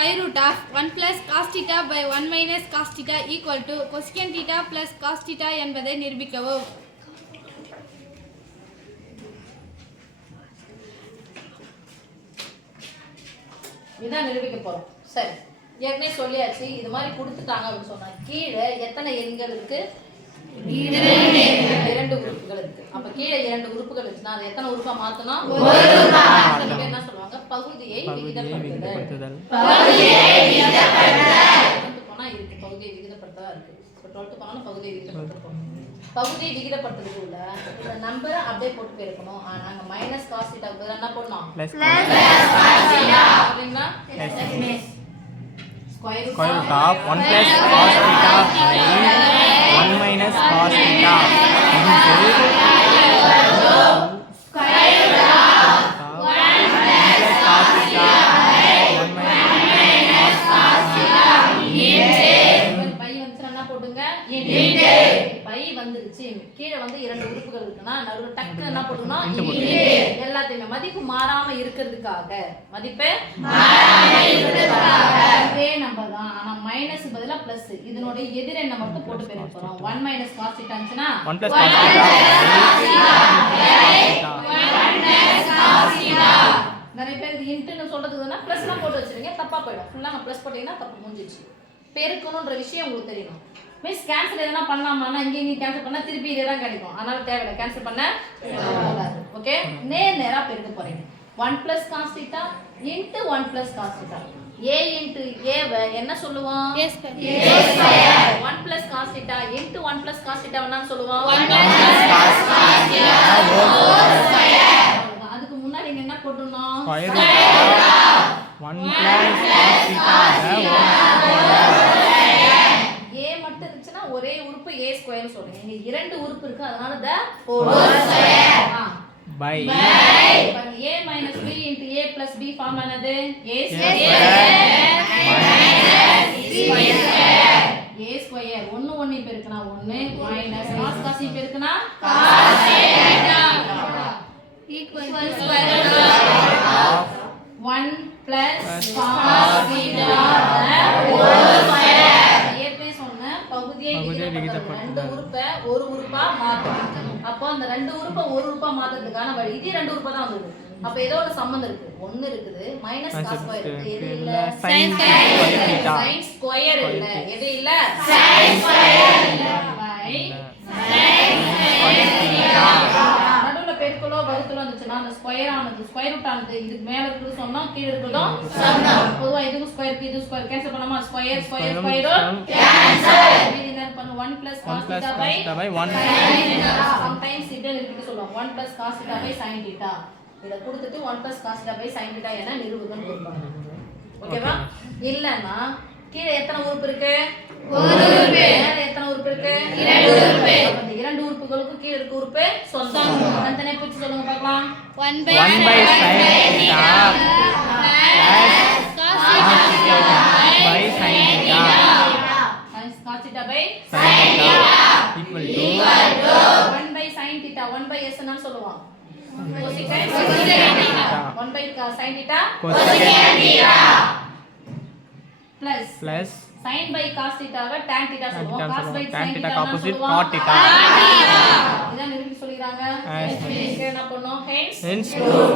square root of 1 plus cos theta by 1 minus cos theta equal to cosecant theta plus cos theta என்பதை நிரூபிக்கவும். இதான் நிரூபிக்க போறோம். சரி, ஏற்கனவே சொல்லியாச்சு. இது மாதிரி கொடுத்துட்டாங்க அப்படின்னு சொன்னா கீழே எத்தனை எண்கள் இருக்கு? இரண்டு உறுப்புகள் இருக்கு. அப்ப கீழே இரண்டு உறுப்புகள் இருந்துச்சுன்னா அது எத்தனை உறுப்பா மாத்தணும்? என்ன சொல்லுவாங்க? பகுதியை விகிதப்படுத்துதல். போனா இருக்கு பகுதியை விகிதப்படுத்ததா இருக்கு. 12th போனாலும் பகுதியை விகிதப்படுத்துறோம். பகுதியை விகிதப்படுத்துறதுக்குள்ள இந்த நம்பரை அப்படியே போட்டு போயிருக்கணும். ஆனா அங்க மைனஸ் காஸ் தீட்டா பதிலா என்ன பண்ணோம்? Plus cos theta. அப்படினா square root of 1 plus cos theta by 1 minus cos theta into square root of 1 plus cos theta by 1 minus cos theta by வந்துச்சுனா என்ன போடுங்க? பை வந்துருச்சு. கீழே வந்து இரண்டு உறுப்புகள் இருக்குன்னா நடுவுல டக்கு என்ன போடணும்? எல்லாத்தையுமே மதிப்பு மாறாம இருக்கிறதுக்காக மதிப்பு மாறாம இருக்கிறதுக்காக இதே நம்பர் தான். ஆனா மைனஸ் பதிலா பிளஸ். இதனோட எதிரெண்ணை மட்டும் போட்டு பெருக்க போறோம். 1 minus cos theta இருந்துச்சுனா 1 plus cos theta. நிறைய பேர் இன்ட்னு சொல்றதுக்குனா பிளஸ்லாம் போட்டு வச்சிருங்க. தப்பா போய்டும். ஃபுல்லா நான் பிளஸ் போட்டீங்கன்னா தப்பு முடிஞ்சிச்சு. பெருக்கணும்ன்ற விஷயம் உங்களுக்கு தெரியணும். மிஸ் கேன்சல் எதனா பண்ணலாமான்னா இங்க கேன்சல் பண்ணா திருப்பி இதே தான் கிடைக்கும். அதனால தேவையில்லை, கேன்சல் பண்ண கூடாது. ஓகே, நேரா பெருக்க போறீங்க. 1 plus cos theta into 1 plus cos theta. a into a என்ன சொல்லுவோம்? a square. 1 plus cos theta into 1 plus cos theta என்ன சொல்லுவோம்? 1 plus cos theta whole square. அதுக்கு முன்னாடி நீங்க என்ன போடணும்? square root of 1 plus cos theta a மட்டும் இருந்துச்சுனா ஒரே உறுப்பு a ஸ்கொயர் சொல்றீங்க. இங்க இரண்டு உறுப்பு இருக்கு, அதனால the whole square by a minus b into a plus b form என்னது? a square a square 1 1 பெருக்குனா 1 minus cos cos பெருக்குனா cos equal to square root of 1 plus cos theta whole square. ஏற்கனவே சொன்ன பகுதியை விகிதப்படுத்துதல். ரெண்டு உறுப்பை ஒரு உறுப்பா மாத்தணும். அப்போ அந்த ரெண்டு உறுப்பை ஒரு உறுப்பா மாத்துறதுக்கான வழி இது ரெண்டு உறுப்பா தான் வந்தது. அப்ப ஏதோ ஒரு சம்பந்தம் இருக்கு. ஒன்னு இருக்குது மைனஸ் காஸ் ஸ்கொயர் இருக்கு. எது இல்ல? sin theta. sin ஸ்கொயர் இல்ல. எது இல்ல? sin ஸ்கொயர் இல்ல. By sin theta. நடுவுல பெருக்கலோ வகுத்தலோ வந்துச்சுன்னா அந்த ஸ்கொயர் ஆனது ஸ்கொயர் ரூட் ஆனது இதுக்கு மேல இருக்குது சொன்னா கீழ இருக்குதும் சமம். பொதுவா இதுக்கு ஸ்கொயருக்கு இது ஸ்கொயர் கேன்சல் பண்ணாம square square square root cancel. இது என்ன பண்ணு 1 plus cos theta by 1 sin theta. sometimes இதே இருக்கு சொல்லுவாங்க 1 plus cos theta by sin theta. இத கொடுத்துட்டு 1 plus cos theta by sin theta என நிரூபகம் கொடுப்பாங்க. ஓகேவா? இல்லனா கீழ எத்தனை உறுப்பு இருக்கு? ஒரு உறுப்பு. மேல எத்தனை உறுப்பு இருக்கு? இரண்டு உறுப்பு. அந்த இரண்டு உறுப்புகளுக்கு கீழ இருக்க உறுப்பு சொந்தம். தனித்தனியா பிரிச்சு சொல்லுங்க பார்க்கலாம். 1 by sin theta plus cos theta by sin theta cos theta by sin theta equal to 1 by sin theta 1 by s ன்னு சொல்லுவோம். cosecant 1 by sin theta cosecant theta plus sin by cos theta why tan theta சொல்லுவோம். cos by tan sin theta theta opposite சொல்லுவோம். cot theta. இதான் நிரூபிக்க சொல்லிறாங்க. என்ன பண்ணோம்? hence true.